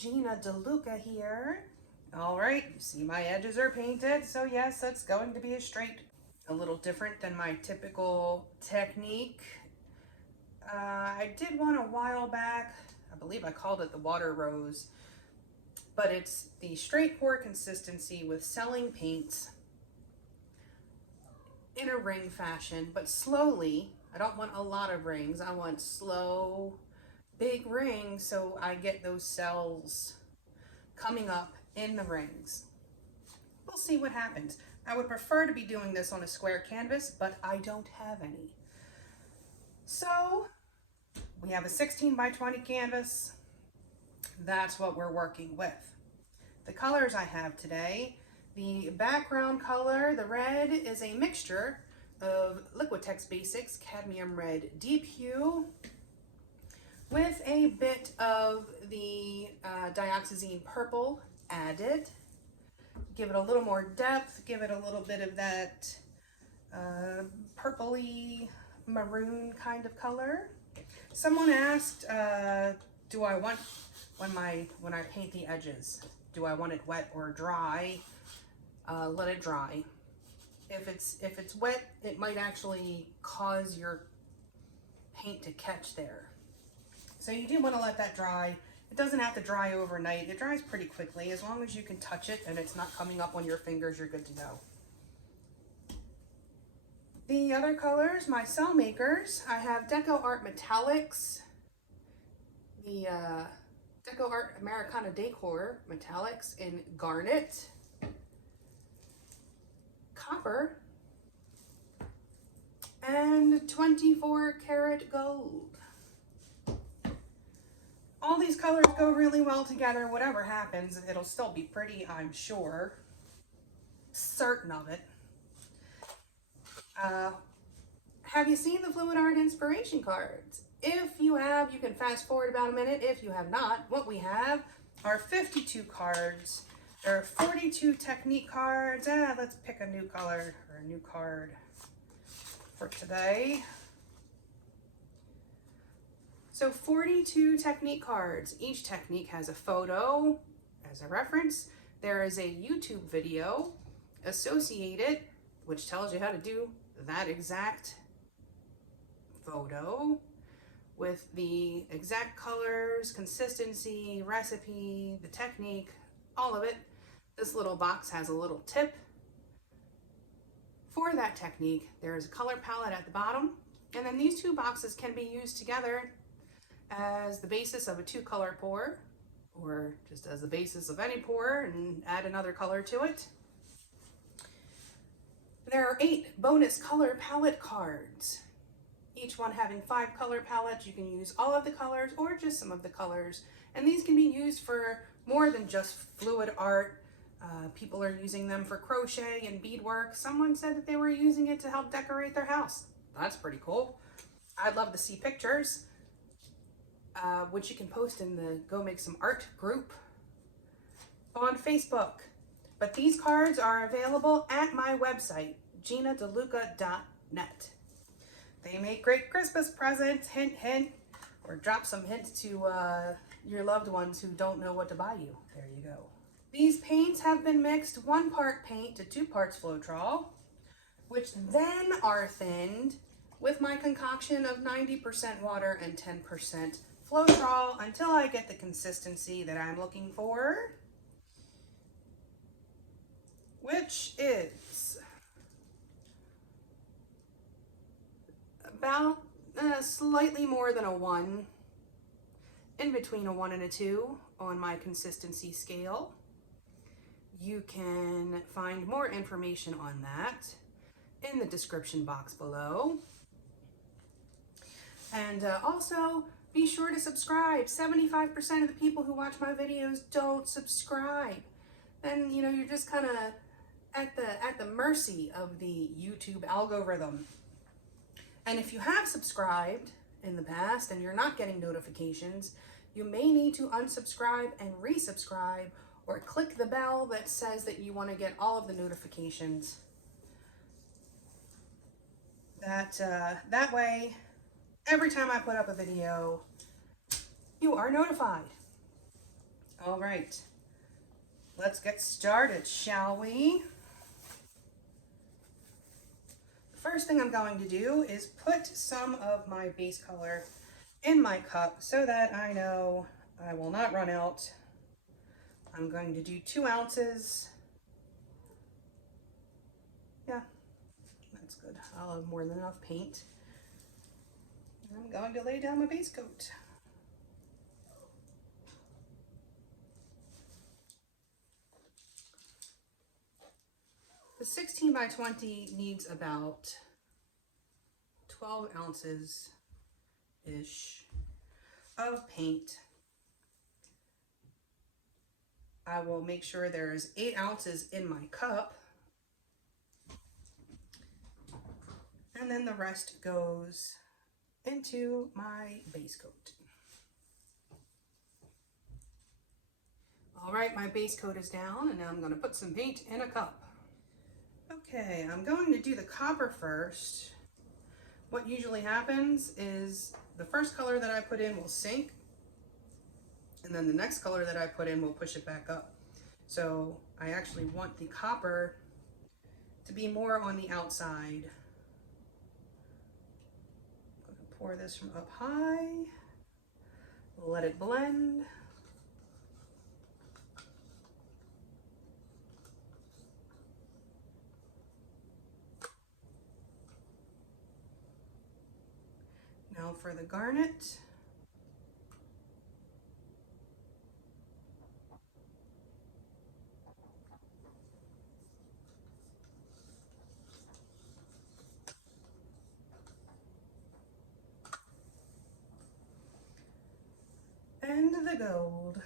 Gina DeLuca here. All right, you see my edges are painted, so yes, that's going to be a straight. A little different than my typical technique. I did one a while back. I believe I called it the water rose, but it's the straight pour consistency with selling paints in a ring fashion, but slowly. I don't want a lot of rings. I want slow, big rings so I get those cells coming up in the rings. We'll see what happens. I would prefer to be doing this on a square canvas, but I don't have any. So we have a 16 by 20 canvas. That's what we're working with. The colors I have today, the background color, the red, is a mixture of Liquitex Basics Cadmium Red Deep Hue with a bit of the Dioxazine Purple added. Give it a little more depth, give it a little bit of that purpley maroon kind of color. Someone asked, do I want, when I paint the edges, do I want it wet or dry? Let it dry. If it's wet, it might actually cause your paint to catch there. So you do want to let that dry. It doesn't have to dry overnight. It dries pretty quickly. As long as you can touch it and it's not coming up on your fingers, you're good to go. The other colors, my cell makers, I have DecoArt Metallics, the DecoArt Americana Decor Metallics in Garnet, Copper, and 24 karat gold. All these colors go really well together. Whatever happens, it'll still be pretty, I'm sure. Certain of it. Have you seen the Fluid Art inspiration cards? If you have, you can fast forward about a minute. If you have not, what we have are 52 cards. There are 42 technique cards. Let's pick a new color or a new card for today. So 42 technique cards. Each technique has a photo as a reference. There is a YouTube video associated, which tells you how to do that exact photo with the exact colors, consistency, recipe, the technique, all of it. This little box has a little tip for that technique. There is a color palette at the bottom, and then these two boxes can be used together as the basis of a 2-color pour, or just as the basis of any pour, and add another color to it. There are 8 bonus color palette cards, each one having 5 color palettes. You can use all of the colors or just some of the colors, and these can be used for more than just fluid art. People are using them for crochet and beadwork. Someone said that they were using it to help decorate their house. That's pretty cool. I'd love to see pictures, which you can post in the Go Make Some Art group on Facebook. But these cards are available at my website, ginadeluca.net. They make great Christmas presents, hint, hint, or drop some hints to your loved ones who don't know what to buy you. There you go. These paints have been mixed 1 part paint to 2 parts Floetrol, which then are thinned with my concoction of 90% water and 10% Floetrol until I get the consistency that I'm looking for, which is about slightly more than a 1, in between a 1 and a 2 on my consistency scale. You can find more information on that in the description box below. And also, be sure to subscribe. 75% of the people who watch my videos don't subscribe. Then, you know, you're just kind of at the mercy of the YouTube algorithm. And if you have subscribed in the past and you're not getting notifications, you may need to unsubscribe and resubscribe, or click the bell that says that you want to get all of the notifications. That way, every time I put up a video, you are notified. All right, let's get started, shall we? The first thing I'm going to do is put some of my base color in my cup so that I know I will not run out. I'm going to do 2 ounces. Yeah, that's good. I'll have more than enough paint. And I'm going to lay down my base coat. The 16 by 20 needs about 12 ounces-ish of paint. I will make sure there's 8 ounces in my cup. And then the rest goes into my base coat. All right, my base coat is down, and now I'm going to put some paint in a cup. Okay, I'm going to do the copper first. What usually happens is the first color that I put in will sink, and then the next color that I put in will push it back up. So I actually want the copper to be more on the outside. I'm going to pour this from up high, let it blend. Now for the garnet. And the gold.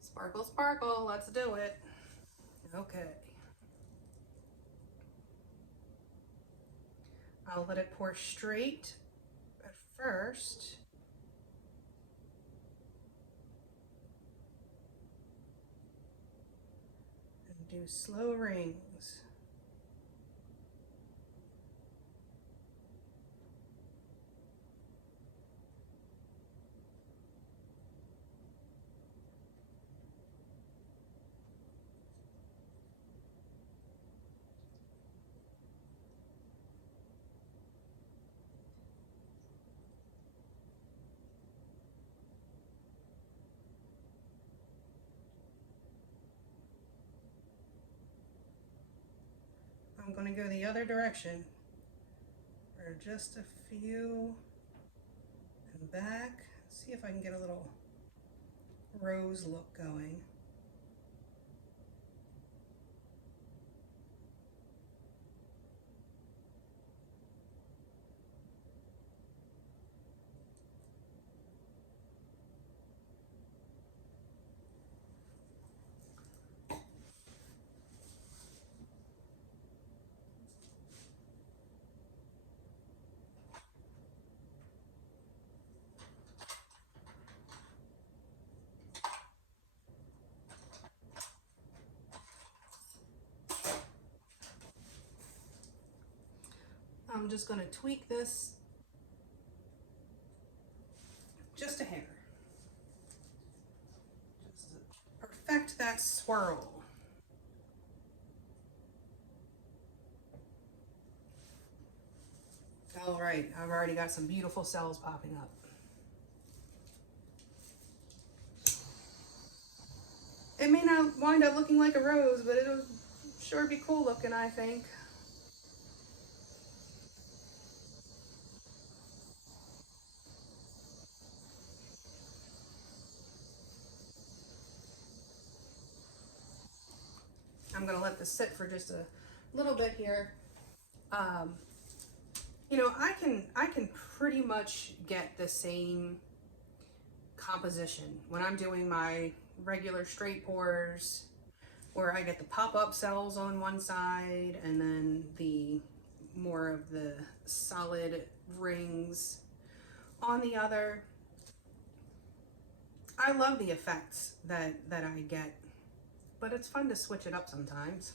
Sparkle, sparkle, let's do it. Okay. I'll let it pour straight at first. And do slow rings. I'm going to go the other direction for just a few and back. See if I can get a little rose look going. I'm just going to tweak this just a hair. Just to perfect that swirl. All right, I've already got some beautiful cells popping up. It may not wind up looking like a rose, but it'll sure be cool looking, I think. I'm gonna let this sit for just a little bit here. You know, I can pretty much get the same composition when I'm doing my regular straight pours, where I get the pop-up cells on one side and then the more of the solid rings on the other. I love the effects that I get, but it's fun to switch it up sometimes.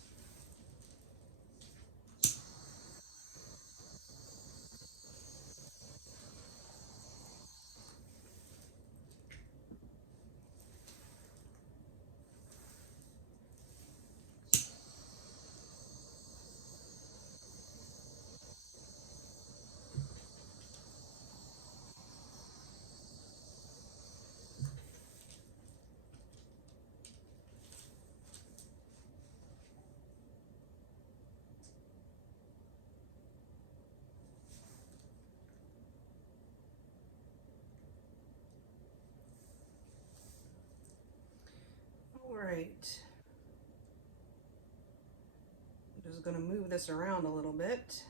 Just going to move this around a little bit.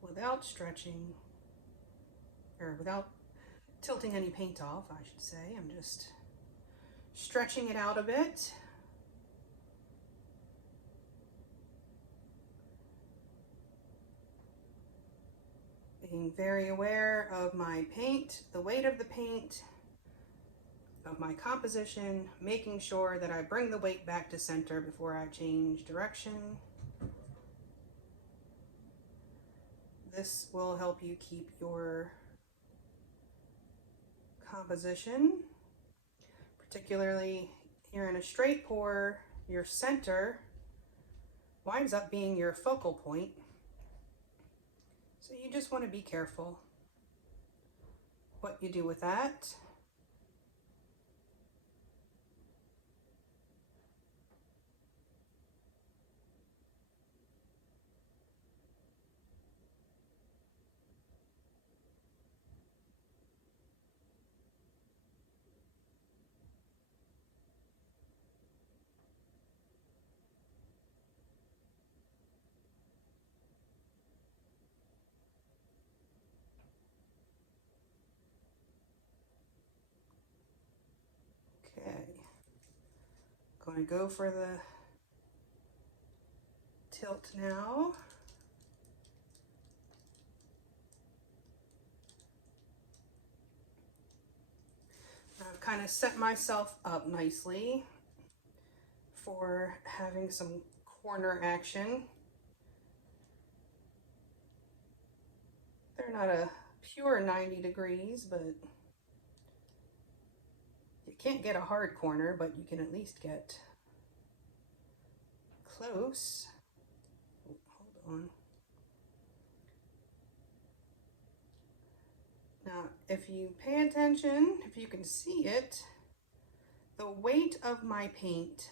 Without stretching, or without tilting any paint off, I should say. I'm just stretching it out a bit. Being very aware of my paint, the weight of the paint, of my composition, making sure that I bring the weight back to center before I change direction. This will help you keep your composition, particularly here in a straight pour, your center winds up being your focal point. So you just want to be careful what you do with that. Okay, going to go for the tilt now. I've kind of set myself up nicely for having some corner action. They're not a pure 90 degrees, but you can't get a hard corner, but you can at least get close. Oh, hold on. Now, if you pay attention, if you can see it, the weight of my paint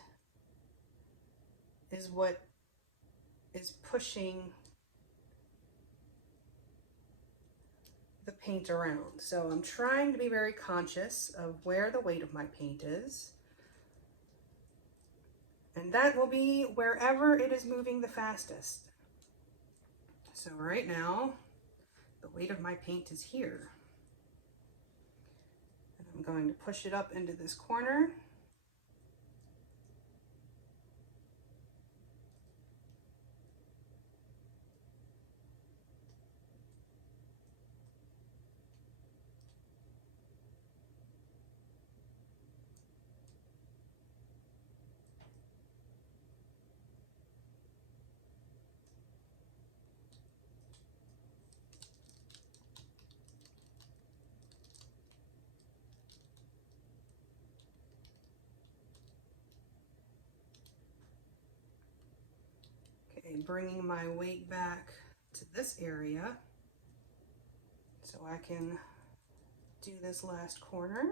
is what is pushing the paint around. So I'm trying to be very conscious of where the weight of my paint is. And that will be wherever it is moving the fastest. So right now, the weight of my paint is here. And I'm going to push it up into this corner. Bringing my weight back to this area so I can do this last corner.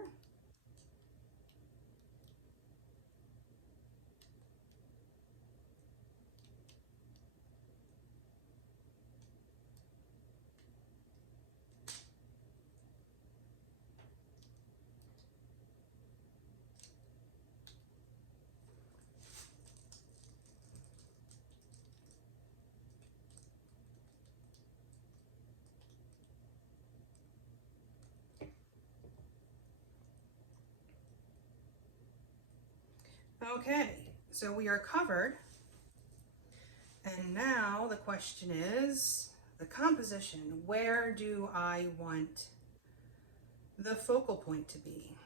Okay, so we are covered. And now the question is the composition. Where do I want the focal point to be?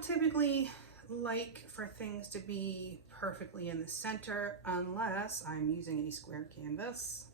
don't typically like for things to be perfectly in the center unless I'm using a square canvas.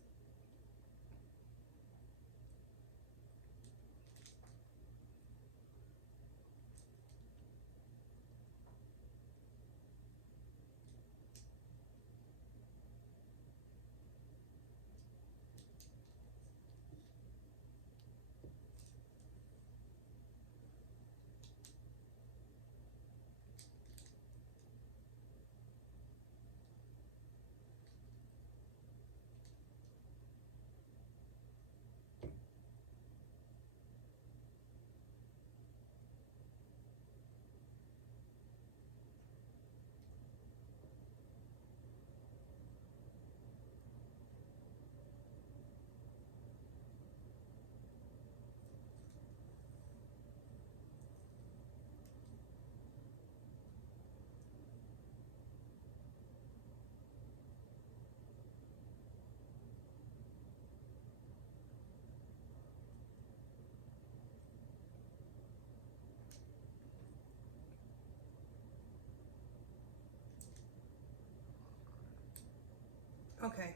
Okay,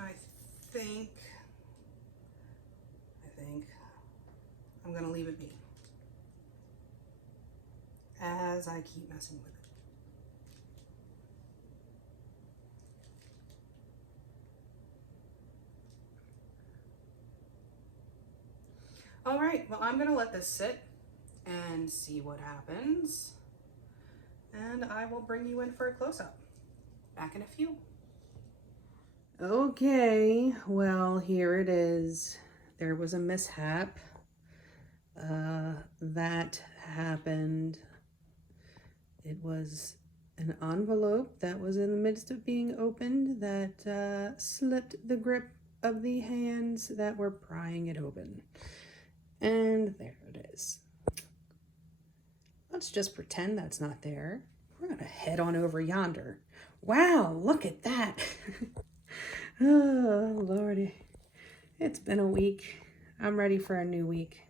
I think I'm gonna leave it be as I keep messing with it. All right, well, I'm gonna let this sit and see what happens. And I will bring you in for a close-up. Back in a few. Okay, well, here it is. There was a mishap. That happened. It was an envelope that was in the midst of being opened that slipped the grip of the hands that were prying it open. And there it is. Let's just pretend that's not there. We're gonna head on over yonder. Wow, look at that. Oh, Lordy. It's been a week. I'm ready for a new week.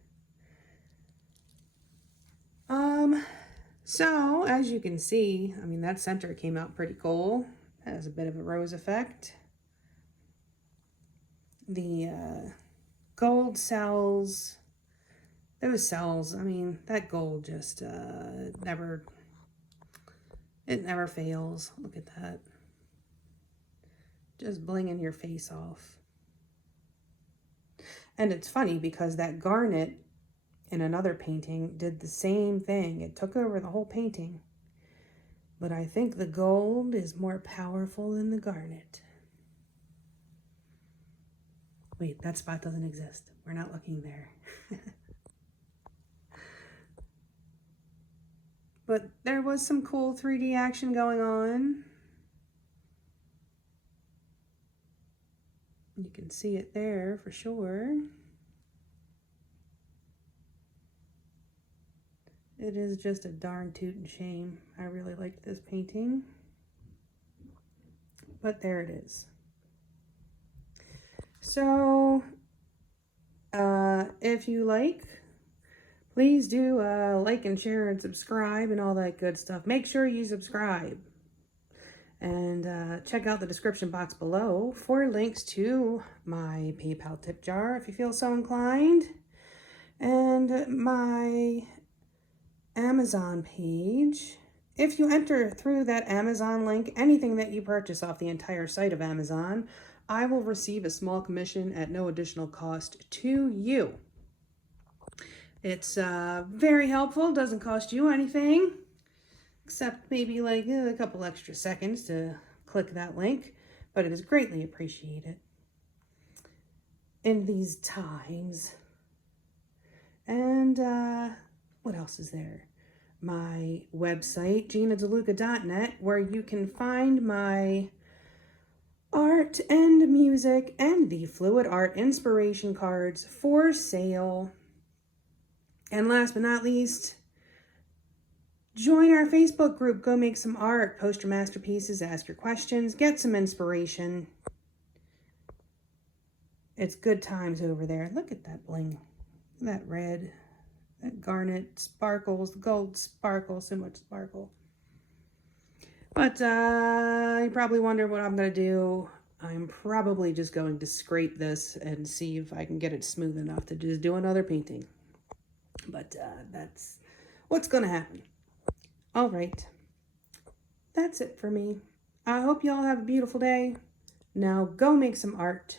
So as you can see, I mean, that center came out pretty cool. Has a bit of a rose effect. The gold cells, those cells, I mean, that gold just it never fails. Look at that. Just blinging your face off. And it's funny because that garnet in another painting did the same thing. It took over the whole painting. But I think the gold is more powerful than the garnet. Wait, that spot doesn't exist. We're not looking there. But there was some cool 3D action going on. You can see it there for sure. It is just a darn tootin' shame. I really liked this painting. But there it is. So, if you like, please do like and share and subscribe and all that good stuff. Make sure you subscribe. And check out the description box below for links to my PayPal tip jar if you feel so inclined. And my Amazon page. If you enter through that Amazon link, anything that you purchase off the entire site of Amazon, I will receive a small commission at no additional cost to you. It's very helpful, doesn't cost you anything, except maybe like a couple extra seconds to click that link, but it is greatly appreciated in these times. And what else is there? My website, GinaDeLuca.net, where you can find my art and music and the fluid art inspiration cards for sale. And last but not least, join our Facebook group. Go make some art, post your masterpieces, ask your questions, get some inspiration. It's good times over there. Look at that bling, that red. That garnet sparkles, gold sparkles, so much sparkle. But you probably wonder what I'm going to do. I'm probably just going to scrape this and see if I can get it smooth enough to just do another painting. But that's what's going to happen. All right. That's it for me. I hope you all have a beautiful day. Now go make some art.